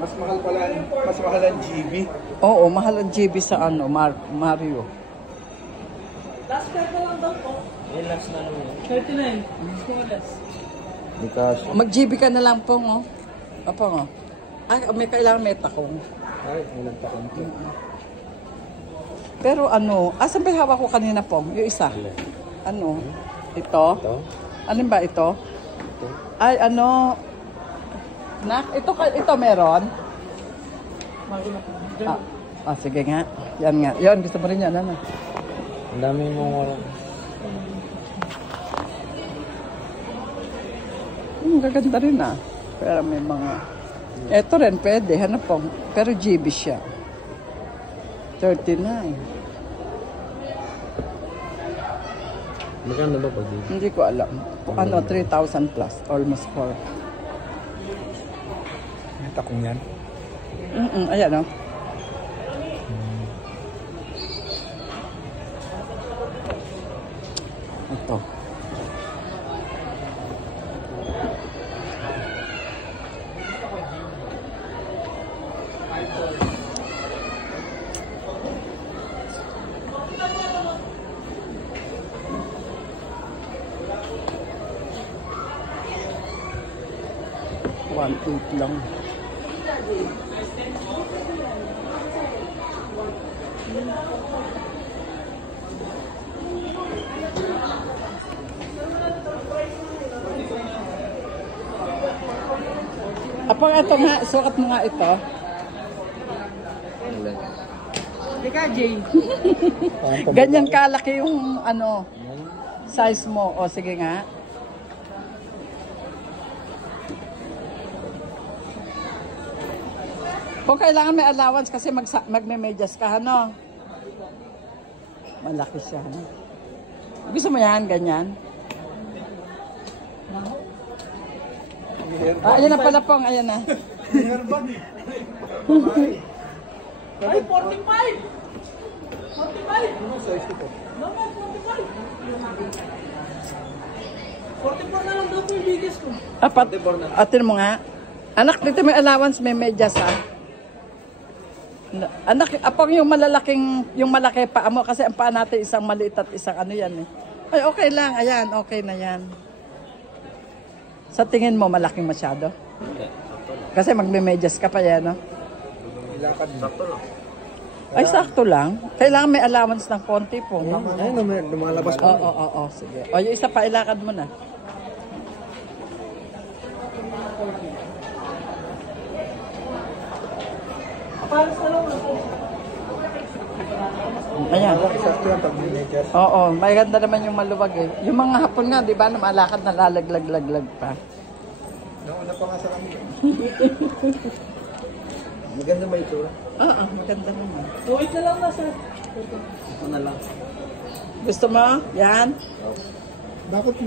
Mas mahal pala, mas mahal ang GB. Oo, mahal ang GB sa ano, Mario. Last pair na lang daw po. Yung last na lang. 39. Smallest. Because... Mag-GB ka na lang po, oh. Apa nga? Ay, may kailangan meta ko. Ay, walang takong ko. Pero ano, asan ba hawak ko kanina po? Yung isa. Ano? Ito? Ito? Alin ba ito? Ito? Ay, ano? Ito meron? Sige nga. Yan nga. Yan, gusto mo rin yan. Ano? Ang dami mong wala. Gaganda rin ah. Pero may mga... Ito rin, pwede. Hanap po. Pero GB siya. 39. Magkano ba pag dito? Hindi ko alam. Ano, 3,000 plus. Almost 4. May takong yan? Ayan, oh. Ito. $1.8 lang. Apang ito nga, sukat mo nga ito. Teka, Jay. Ganyan kalaki yung ano, size mo. O sige nga. Kung kailangan may allowance kasi magme-medyas ka, ano? Malaki siya, ano? Gusto mo yan, ganyan? Ayan na pala pong, ayan na. Ay, 45! 45! Ano size ito? Naman, 45! 44 na lang daw po yung biggest ko. Atin mo nga. Anak, dito may allowance, may medyas, ha? Anak, apang yung malaki pa mo kasi ang paa natin isang maliit at isang ano yan eh. Ay, okay lang. Ayan, okay na yan. Sa tingin mo, malaking masyado? Kasi magme-medyas ka pa yan, no? Ilakad sakto lang. Ay, sakto lang. Kailangan may allowance ng konti po. No? Ay, lumalabas pa. Oo, sige. O, yung isa pa, ilakad mo na. Pares na lang po. Ayan. Sakto yan pag minigyan. Oo, may ganda naman yung maluwag eh. Yung mga hapon nga, di ba, na malakad na lalaglag pa. Nauna pa nga sa kami. Maganda ba ito? Oo, maganda naman. Wait na lang na, sir. Ito na lang. Gusto mo? Yan? Bakit